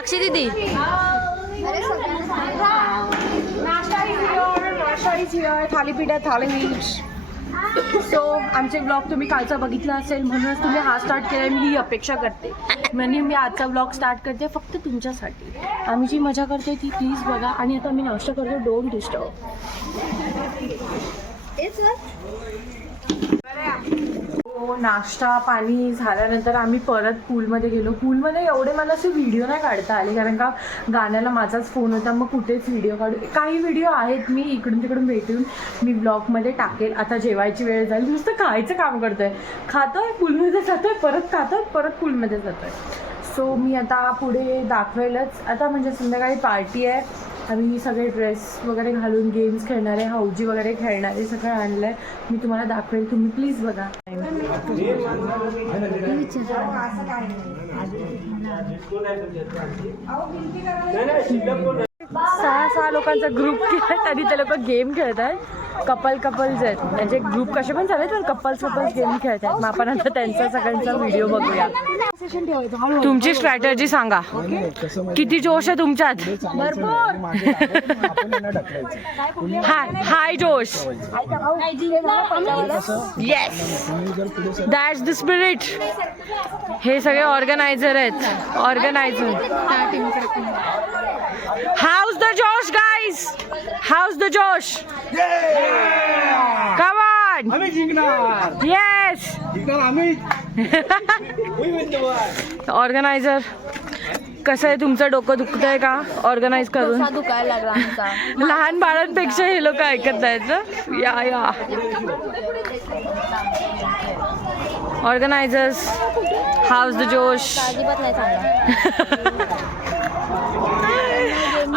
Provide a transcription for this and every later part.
साक्षी दीदी थालीपीठ आहे, थालीपीठ. सो आमचे ब्लॉग तुम्ही कालचा बघितला असेल म्हणूनच तुम्ही हा स्टार्ट केला मी ही अपेक्षा करते. म्हणजे मी आजचा ब्लॉग स्टार्ट करते फक्त तुमच्यासाठी. आम्ही जी मजा करते ती प्लीज बघा. आणि आता मी नाश्ता करतो, डोंट डिस्टर्ब. नाश्ता पाणी झाल्यानंतर आम्ही परत पूलमध्ये गेलो. पूलमध्ये एवढे मला असे व्हिडिओ नाही काढता आले कारण का गाण्याला माझाच फोन होता, मग कुठेच व्हिडिओ काढू. काही व्हिडिओ आहेत मी इकडून तिकडून भेटून मी ब्लॉगमध्ये टाकेल. आता जेवायची वेळ झाली, नुसतं खायचं काम करतोय, खातोय पूलमध्ये जातोय, परत खातोय, परत पूलमध्ये जातोय. सो मी आता पुढे दाखवेलच. आता म्हणजे संध्याकाळी पार्टी आहे. आम्ही सगळे ड्रेस वगैरे घालून गेम्स खेळणारे, हौजी वगैरे खेळणारे सगळं आणलं आहे. मी तुम्हाला दाखवेल, तुम्ही प्लीज बघा. सहा लोकांचा ग्रुप केला तरी ते लोक गेम खेळत आहेत. कपल्स आहेत, म्हणजे ग्रुप कसे पण चालेल पण कपल्स गेम खेळत आहेत. मग आपण आता त्यांचा सगळ्यांचा व्हिडिओ बघूया. तुमची स्ट्रॅटेजी सांगा, किती जोश आहे तुमच्यात? हाय जोश. Yes, that's the spirit. हे सगळे ऑर्गनायझर आहेत, ऑर्गनायझर. हाऊस द जोश गाईज, हाऊस द जोश. Come on! आम्ही जिंकणार. Yes! जिंकणार आम्ही. ऑर्गनायझर कसं आहे तुमचं? डोकं दुखतंय का ऑर्गनाईज करून? दुखायला लागला आमचा. लहान बाळांपेक्षा हे लोक ऐकत आहेत. या ऑर्गनायझर्स, हाऊस द जोश.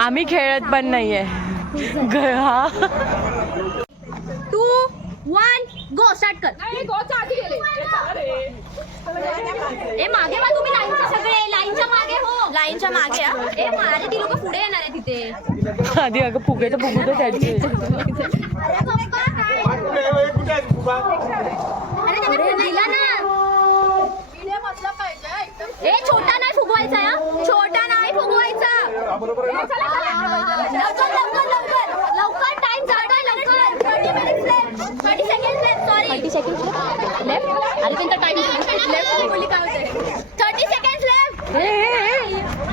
आम्ही खेळत पण नाहीये. 2, 1 गो. स्टार्ट कर. ए मागे वा तुम्ही, लाईनच्या सगळे लाईनच्या मागे हो, लाईनच्या मागे. ए माझे ती लोक पुढे येणार आहे तिथे. आधी अगं फुगे तर फुगू दे त्यांचे. ए छोटा नाही फुगवायचा, छोटा नाही फुगवायचा. लवकर टाइम जातोय, लवकर. 30 second left. Sorry 30 second left. अरे त्यांचा टाइम लेफ्ट बोलली काय होते. 30 सेकंड लेफ्ट.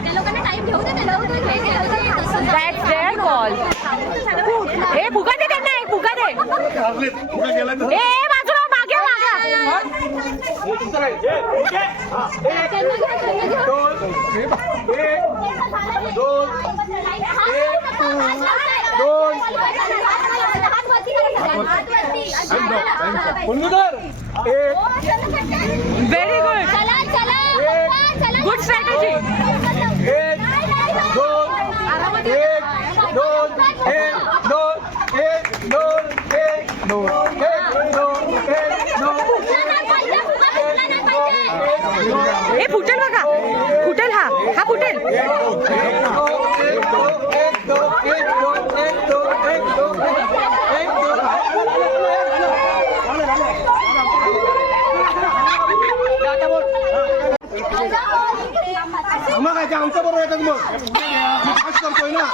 त्या लोकांना टाइम घेऊ दे. That's their call. ए फुगा दे त्यांना, फुगा दे. ए बाजूला मागे व्हेरी गुड. Good strategy. 1, 2, 1, 2, 1, 2, 1, 2, 1, 2, 1, 2, 1, 2. ए फुटेल बघा, फुटेल. हा फुटेल. मग काय आमचं बरोबर येतात मग करतोय ना.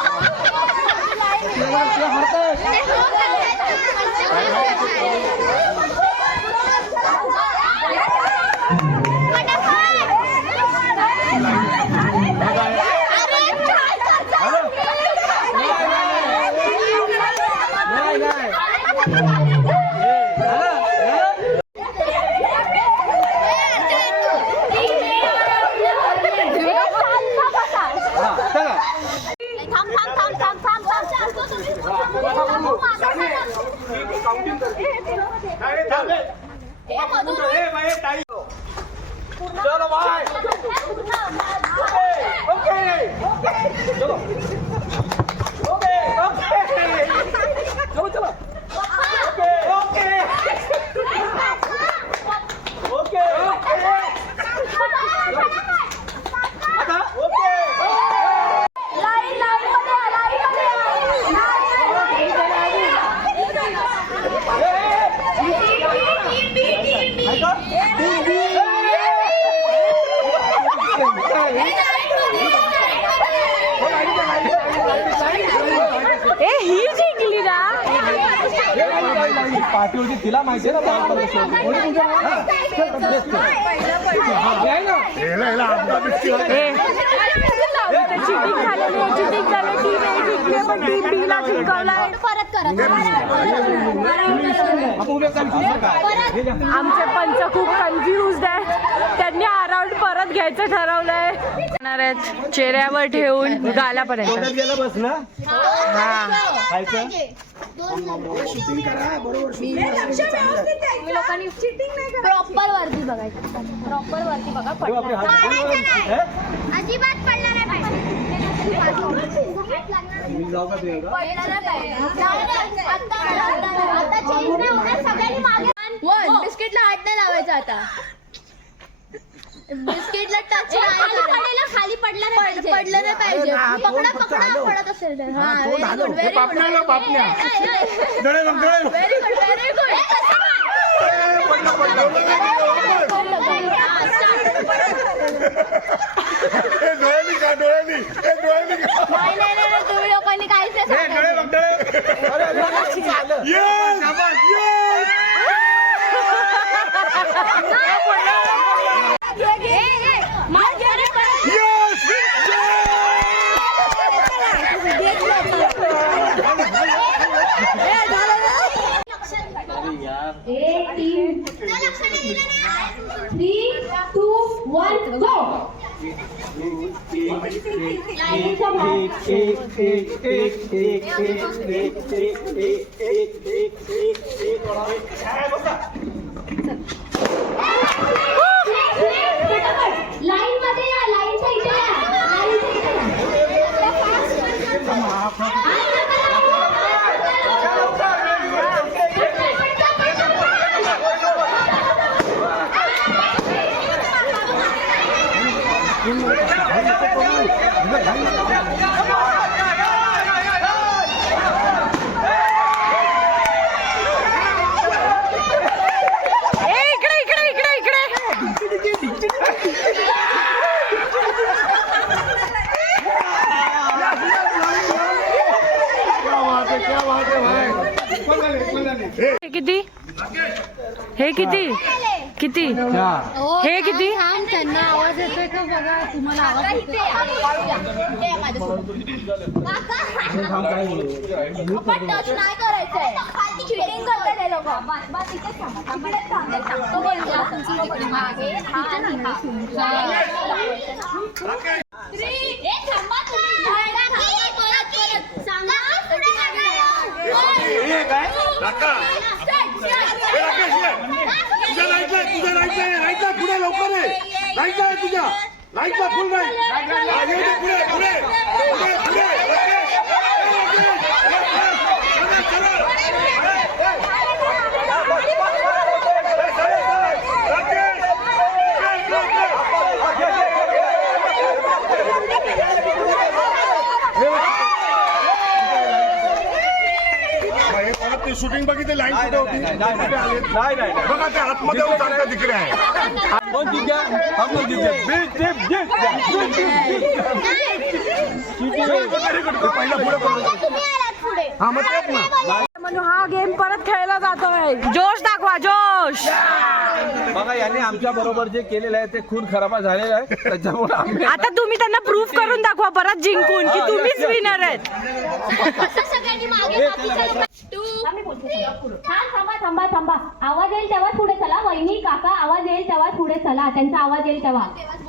पार्टी होती तिला माहिती आहे चिटिंग झालेली आहे, चिटिंग झाली. टीम ए जिंकली पण टीम बी ला जिंकवलाय. परत करा. आमचे पंच खूप कन्फ्युज्ड आहेत. त्यांनी अराउंड परत घ्यायचं ठरवलंय. चेहऱ्यावर ठेवून गालापर्यंत. बस ना लोकांनी प्रॉपर वरती बघायचं. प्रॉपर वरती बघा. अजिबात पडला नाही पाहिजे. बिस्किटला हात नाही लावायचा आता. बिस्किटला टच खाली पडलं नाही पाहिजे. पकडा पडत असेल तर. हा very good very good very good. नाही तुम्ही लोकांनी काहीच लाईन मध्ये या. लाईनच्या इथे या. किती हे किती किती हे किती. त्यांना आवाज येतोय का बघा. तुम्हाला आवाज येतोय. टच नाही करायचंय. चिटिंग करतात हे लोक. पुढे लवकर आहे. लाईट आहे तुझ्या. लाईटला फुल नाही. पुढे पुढे शूटिंग बघितली. लाईन कुठे होती. बघा ते आतमध्ये उतरतं तिकडे आहे. म्हणून हा गेम परत खेळला जातोय. जोश दाखवा जोश. बघा यांनी आमच्या बरोबर जे केलेलं आहे ते खून खराबा झालेला आहे. त्याच्यामुळे आता तुम्ही त्यांना प्रूफ करून दाखवा परत जिंकून की तुम्हीच विनर आहेत. थांबा. आवाज येईल तेव्हा पुढे चला. वहिनी काका आवाज येईल तेव्हा पुढे चला. त्यांचा आवाज येईल तेव्हा.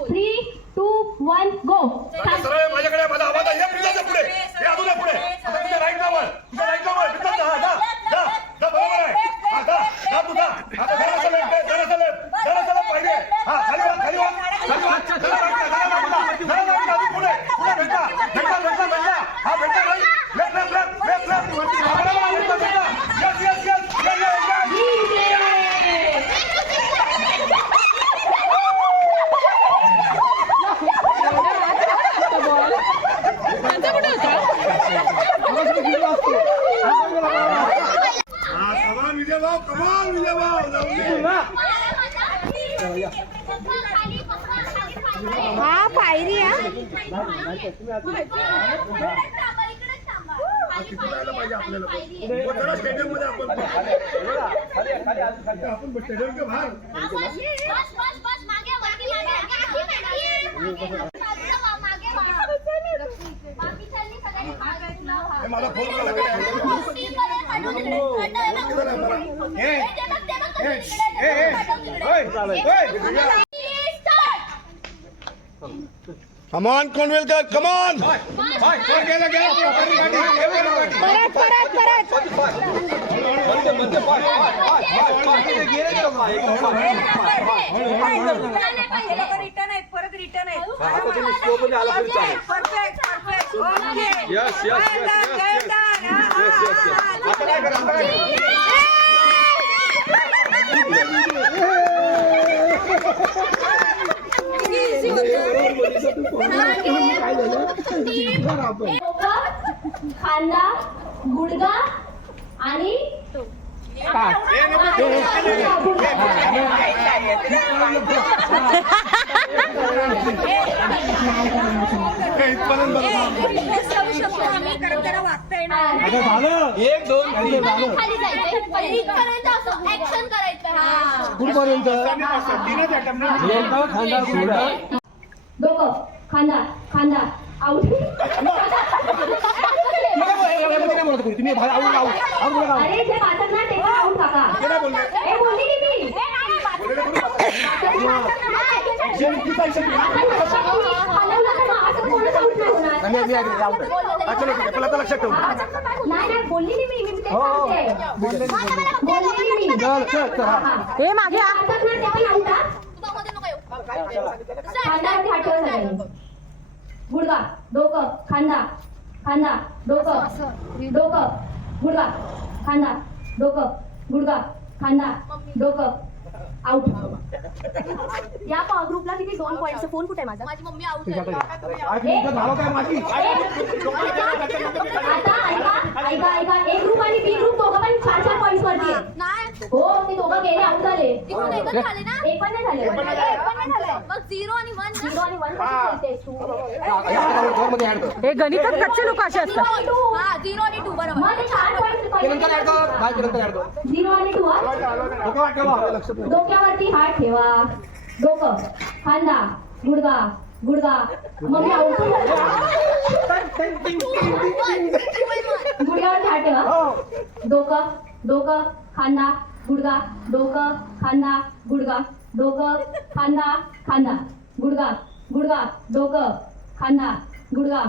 3, 2, 1 गो. माझ्याकडे माझा आवाज आहे. पुढे पुढे तुझ्या राईटला वळ. बरोबर आहे. पाहिजे. हा खाली वा. पुढे भेटा. हा भेटा नाही. कमाल विजय भाऊ. हा पायरी. तिथे जायला पाहिजे आपल्याला पण. चला स्टेडियम मध्ये आपण आपण स्टेडियम के बाहेर मला फोन करायला कमान कोणवेलकर कमान खांदा गुडगा आणि एक दोन तीन खाली जायचं इथपर्यंत असं ऍक्शन करायचं कुठपर्यंत डोकं खांदा खांदा आउट अरे जे पाहतात ना ते आउट काका हे बोलली की मी लक्षात ठेवू नाही बोलली की मी तेच सांगते हे मागे आ. गुडगा डोकं खांदा खांदा डोकं डोकं गुडगा खांदा डोकं गुडगा खांदा डोकं आउट या ग्रुपला किती 2 पॉइंट फोन कुठे माझा माझी मम्मी आउट आता ऐका एक ग्रुप आणि बी ग्रुप दोघं पण 4 पॉइंट्स वरती हो ते दोघं गेले आउट झाले एक पण नाही झाले मग 0 आणि 1 हे गणितात कच्चे लोक असे असतात. 0 आणि 2 बरोबर मग 4 पॉइंट्स 0 आणि 2 डोक्यावरती हात ठेवा डोकं खांदा गुडगा गुडगा मम्मी आउट गुडघ्यावरती हात ठेवा डोकं डोकं खांदा गुडगा डोकं खांदा गुडगा डोकं खांदा खांदा गुडगा गुडगा डोकं खांदा गुडगा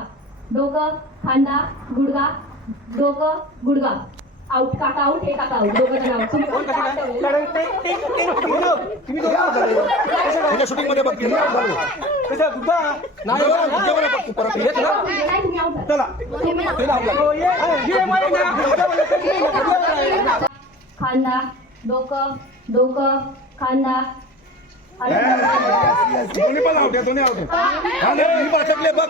डोकं खांदा गुडगा डोकं गुडगा आउट काका आउट हे काका आउट दोघं जण आउट शूटिंग मध्ये बघ खांदा डोकं डोकं खांदा दोन्ही पण आउट आहे दोन्ही आउट आहे भाषातले बघ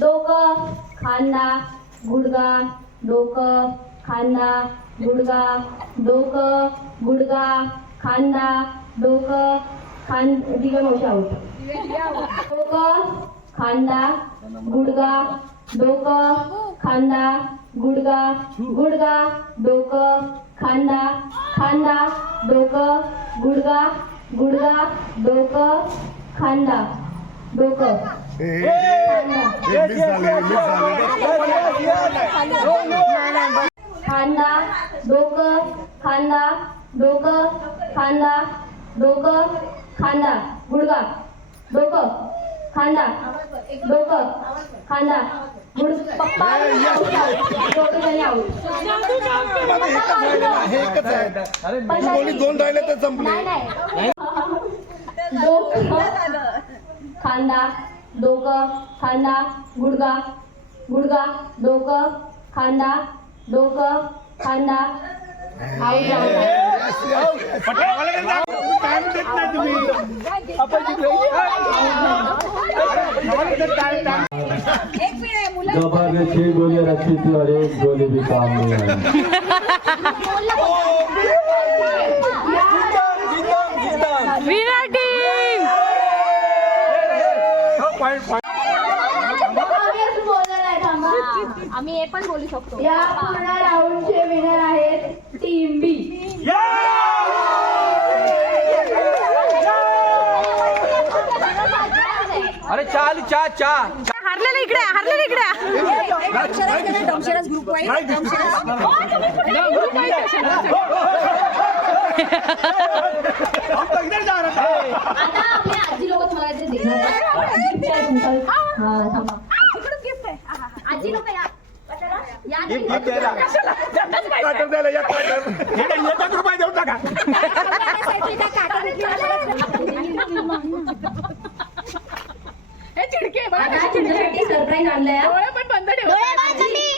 डोकं खांदा गुडगा डोकं खांदा गुडगा डोकं गुडगा खांदा डोकं दिव्या मावशी आउट डोकं खांदा गुडगा डोकं खांदा गुडगा गुडगा डोकं खांदा खांदा डोकं गुडगा गुडगा डोकं खांदा डोकं खांदा डोकं खांदा डोकं खांदा डोकं खांदा गुडगा डोकं खांदा डोकं खांदा पप्पा दोन राहिले तर संपले खांदा डोकं खांदा गुडगा गुडगा डोकं खांदा डोकं खांदा दोबार में 6 गोलियां रखी थी और 1 गोली भी काम नहीं आई। विराट टीम आम्ही हे पण बोलू शकतो. या पूर्ण राऊंडचे विनर आहेत टीम बी. अरे चाल चा हारलेलं इकडे ग्रुप वाईज आता आपल्या आजी लोक तुम्हाला काहीतरी देणार आहेत. गिफ्ट आहे. आजी लोक या सरप्राईज आणलंय.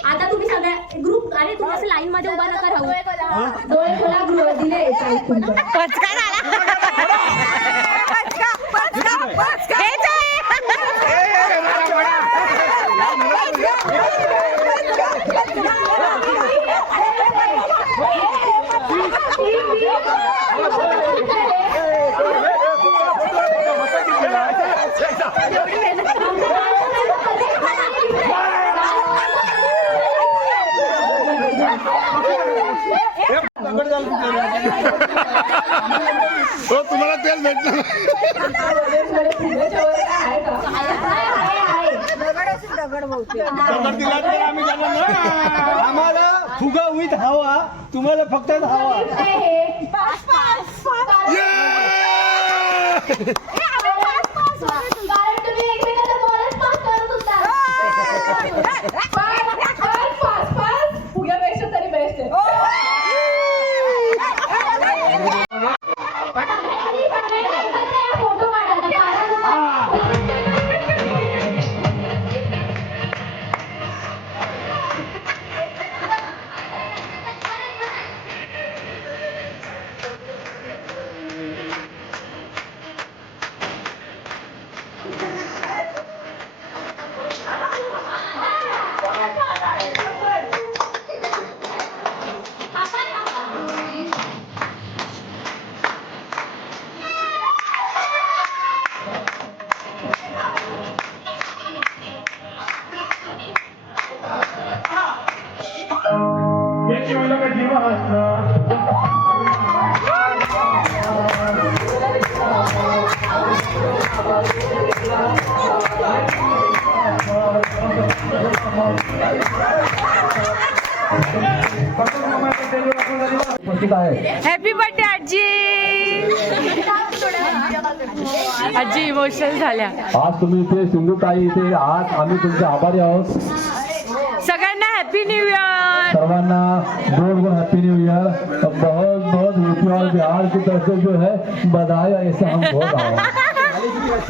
आता तुम्ही सगळ्या ग्रुप आणि तुम्ही असं लाईन मध्ये उभा नका राहू. डोळे खोला गृह दिले हो तुम्हाला तेल भेटलं. आम्हाला फुगा विथ हवा, तुम्हाला फक्त हवा. कारण तुम्ही एकमेकांना बॉलच पास करत होता. फुग्यापेक्षा तरी बेस्ट आहे. फोटो हॅपी बर्थडे आजी. आजी इमोशनल झाल्या. आज तुम्ही इथे सिंधुताई इथे आहात, आम्ही तुमचे आभारी आहोत. सगळ्यांना हॅपी न्यू इयर. सर्वांना बहुत हैप्पी न्यू ईयर. बहुत बहुत यूपी और बिहार की तरफ से जो है बधाई. ऐसा हम बहुत आए,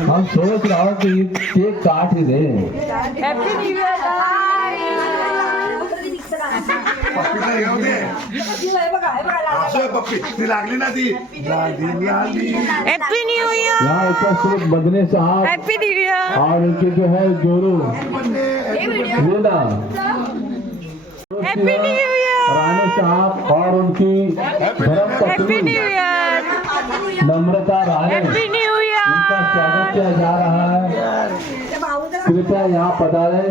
हम सोच रहा हूँ कि केक काट ही दे. Happy new year. पप्पी ती लागली ना ती लागली. Happy new year. यहाँ उपस्थित बदने साहब हॅपी न्यू इयर. और उनके जो है जोरू Veena happy new year. Rane साहब और उनकी हॅपी धर्मपत्नी new year. Namrata Rane, happy new उनका इयर. स्वागत किया जा रहा है. कृपया यहाँ पधारें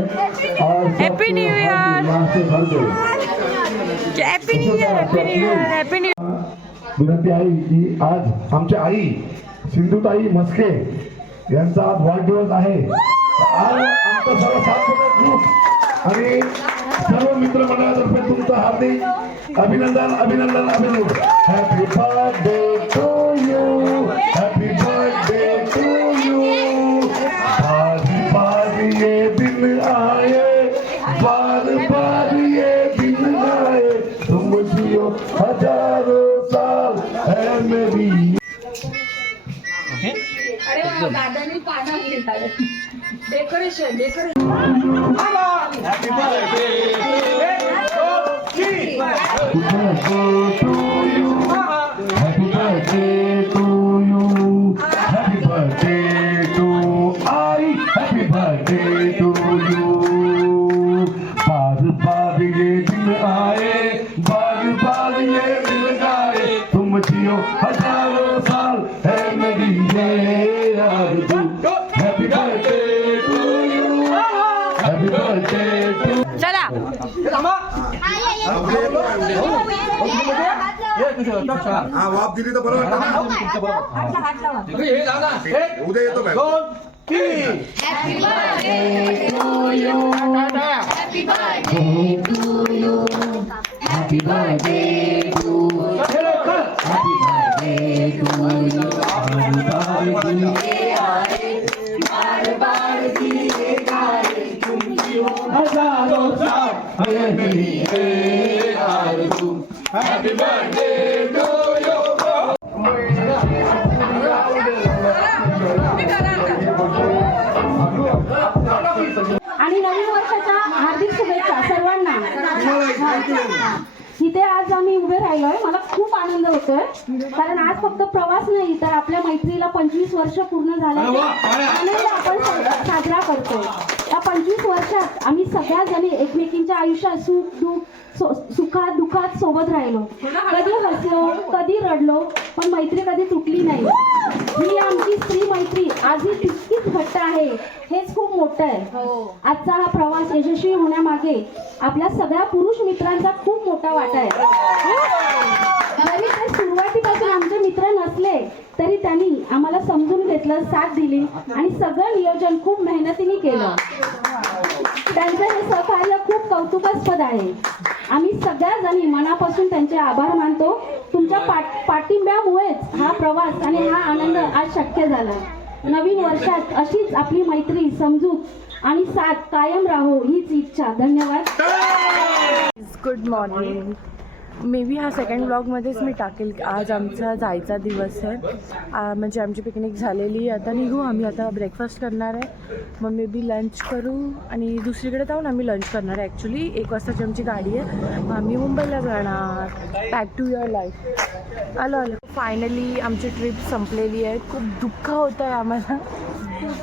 और Happy New Year. यहाँ से भर दो. Happy new year. Happy new year. Happy new. विनंती आहे की आज आमच्या आई सिंधुताई मस्के यांचा आज वाढदिवस आहे. आज आमचा सर्व सातपुते ग्रुप आणि सर्व मित्रमंडळातर्फे तुमचं हार्दिक अभिनंदन अभिनंदन अभिनंदन. Happy birthday to you. Happy birthday to you. बारी बारी ये दिन आए, बार बार ये दिन आए, तुम जियो हजारों साल है मेरी. दादांनी पानं घेतात. Decoration happy birthday. Happy birthday to you. Happy birthday to you. Happy birthday to I. Happy birthday to you. बार बार ये दिन आए, बार बार ये दिन आए, तुम जियो हजारों साल है मेरी ये आरज़ू. Happy birthday to हा वाफ दिली तर बरं वाटतं ना. उद्या येतो बाय. आणि नवीन वर्षाच्या हार्दिक शुभेच्छा सर्वांना. इथे आज आम्ही उभे राहिलोय, मला खूप आनंद होतोय, कारण आज फक्त प्रवास नाही तर आपल्या मैत्रीला 25 वर्ष पूर्ण झाल्याचा आनंद आपण साजरा करतोय. या 25 वर्षात आम्ही सगळ्या जणी एकमेकींच्या आयुष्यात सुख दुःख सुखात दुःखात सोबत राहिलो, कधी हसलो कधी रडलो, पण मैत्री कधी तुटली नाही. ही आमची स्त्री मैत्री आजही तितकीच घट्ट आहे, हेच खूप मोठं आहे. आजचा हा प्रवास यशस्वी होण्यामागे आपल्या सगळ्या पुरुष मित्रांचा खूप मोठा वाटा आहे. जरी ते सुरुवातीपासून आमचे मित्र नसले तरी त्यांनी आम्हाला समजून घेतलं, साथ दिली आणि सगळं नियोजन खूप मेहनतीने केलं. त्यांचं हे सहकार्य खूप कौतुकास्पद आहे. आम्ही सगळ्या जणी मनापासून त्यांचे आभार मानतो. तुमच्या पाठिंब्यामुळेच हा प्रवास आणि हा आनंद आज शक्य झाला. नवीन वर्षात अशीच आपली मैत्री समजूत आणि साथ कायम राहो हीच इच्छा. धन्यवाद. Good morning. मे बी हा सेकंड ब्लॉगमध्येच मी टाकेल. आज आमचा जायचा दिवस आहे, म्हणजे आमची पिकनिक झालेली. आता निघू आम्ही, आता ब्रेकफास्ट करणार आहे, मग मे बी लंच करू आणि दुसरीकडे जाऊन आम्ही लंच करणार आहे. ॲक्च्युली 1 वाजताची आमची गाडी आहे, मग आम्ही मुंबईला जाणार. Back to your life. आलो फायनली आमची ट्रिप संपलेली आहे. खूप दुःख होतं आहे आम्हाला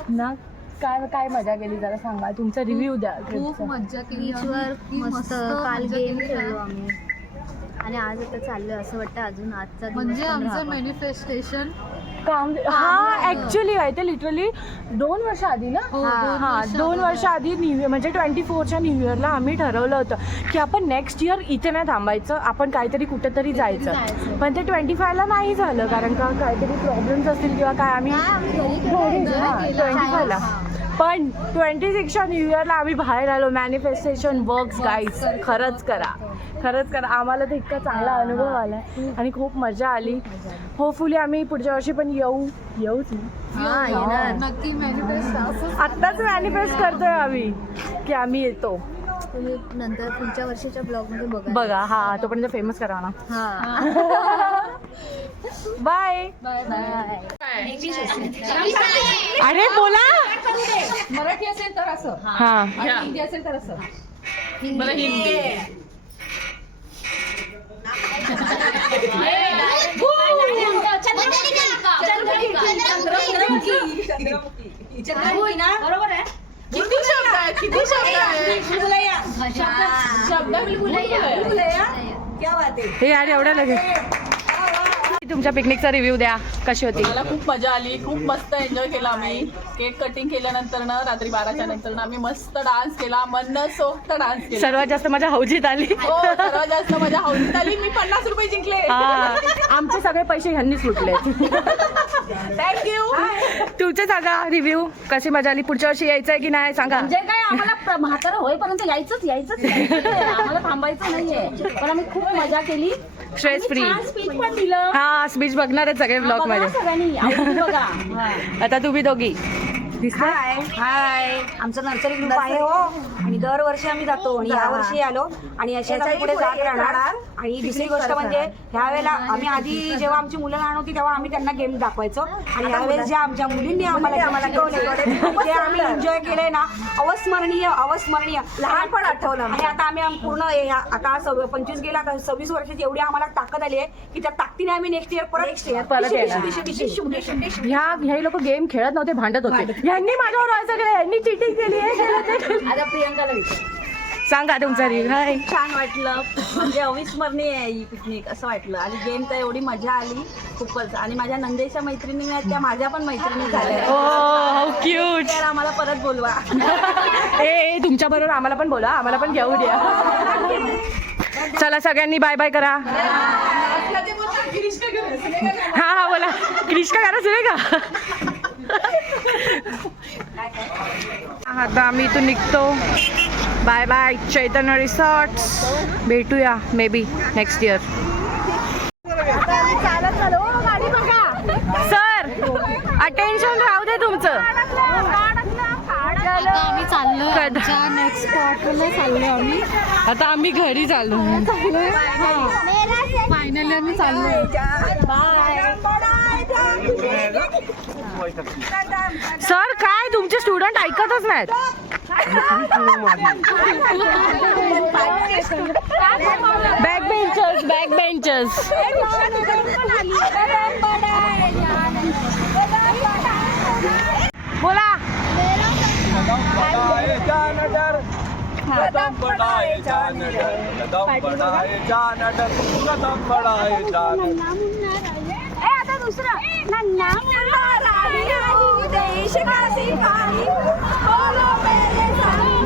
ना. काय काय मजा केली जरा सांगा, तुमचा रिव्ह्यू द्या. खूप मजा केली, बीचवर मस्त काल गेम खेळलो आम्ही आणि आज आता चाललोय. असं वाटतं अजून आजचा म्हणजे आमचं मॅनिफेस्टेशन काम. हा ॲक्च्युली आहे ते लिटरली 2 वर्ष आधी ना. हां 2 वर्ष आधी न्यू इयर म्हणजे 24च्या न्यू इयरला आम्ही ठरवलं होतं की आपण नेक्स्ट इयर इथे नाही थांबायचं, आपण काहीतरी कुठेतरी जायचं. पण ते 25ला नाही झालं, कारण का काहीतरी प्रॉब्लेम्स असतील किंवा काय. आम्ही 25ला पण 26च्या न्यू इयरला आम्ही बाहेर आलो. Manifestation works guys. खरंच करा, खरंच करा. आम्हाला तर इतका चांगला अनुभव आला आणि खूप मजा आली. होपफुली आम्ही पुढच्या वर्षी पण येऊच नक्की मॅनिफेस्ट. आत्ताच मॅनिफेस्ट करतोय आम्ही की आम्ही येतो. तुम्ही नंतर पुढच्या वर्षीच्या ब्लॉगमध्ये बघा. हा तोपर्यंत फेमस करा ना. Bye bye. अरे बोला. मराठी असेल तर असं, हा हिंदी असेल तर असं. बरोबर आहे. किती शब्द आहे, किती शब्द आहे. शब्द बिलकुल क्या बात आहे. हे यार एवढ्या लगेच. तुमच्या पिकनिकचा रिव्ह्यू द्या, कशी होती? मला खूप मजा आली, खूप मस्त एन्जॉय केला आम्ही. केक कटिंग केल्यानंतर ना रात्री 12च्या नंतर आम्ही मस्त डान्स केला, मनसोक्त डान्स केला. सर्वात जास्त माझ्या हौजीत आली. हो, सर्वात जास्त मजा हौशीत आली. मी 50 रुपये जिंकले. आमचे सगळे पैसे ह्यांनीच लुटले. थँक्यू. तुमचे सांगा रिव्ह्यू, कशी मजा आली? पुढच्या वर्षी यायचं आहे की नाही सांगा. म्हणजे काय आम्हाला म्हातारं होईपर्यंत यायचंच आम्हाला थांबायचं नाहीये. पण आम्ही खूप मजा केली, स्ट्रेस फ्री. स्पीच पण दिलं. हा स्पीच बघणार आहेत सगळे ब्लॉग मध्ये. सगळ्यांनी आवडून बघा. आता तुम्ही दोघी हाय, आमचा नर्सरी ग्रुप आहे हो, आणि दरवर्षी आम्ही जातो आणि यावर्षी आलो आणि अशाच आम्ही पुढे जात राहणार. आणि दुसरी गोष्ट म्हणजे ह्यावेळेला आम्ही आधी जेव्हा आमची मुलं लहान होती तेव्हा आम्ही त्यांना गेम दाखवायचो, आणि ह्यावेळेस ज्या आमच्या मुलींनी आम्हाला शिकवले, जे आम्ही एन्जॉय केलंय ना, अवस्मरणीय लहानपण आठवलं. आणि आता आम्ही पूर्ण आता 25 गेला, आता 26 वर्षाची एवढी आम्हाला ताकद आली आहे की त्या ताकदीने आम्ही नेक्स्ट इयर परत हे लोक गेम खेळत नव्हते, भांडत होते. यांनी माझ्यावर असं केलं, यांनी चिटिंग केली आहे. आता प्रियंकाला विचार. सांगा तुमचा रिव्ह्यू. हाय. छान वाटलं, म्हणजे अविस्मरणीय आहे ही पिकनिक असं वाटलं. आणि गेम तर एवढी मजा आली खूपच. आणि माझ्या नंदेच्या मैत्रिणी आहेत त्या माझ्या पण मैत्रिणी झाल्या. How cute. तर आम्हाला परत बोलवा. ए तुमच्या बरोबर आम्हाला पण बोला, आम्हाला पण घेऊ द्या. चला सगळ्यांनी बाय बाय करा. हा हा बोला. क्रिश का करायचं नाही का? आता आम्ही इथून निघतो. बाय बाय चैतन्य रिसॉर्ट्स. भेटूया may be next year. Sir attention राहू दे तुमचं. आम्ही चाललोय नेक्स्ट स्पॉटला चाललोय आम्ही. आता आम्ही घरी चाललो. फायनली आम्ही चाललोय. सर काय तुमचे स्टुडंट ऐकतच नाहीत. Back benchers back benchers. बोला. आता दुसरं नन्ना मुन्ना राणी देश का सिपाही बोलो मेरे साथ.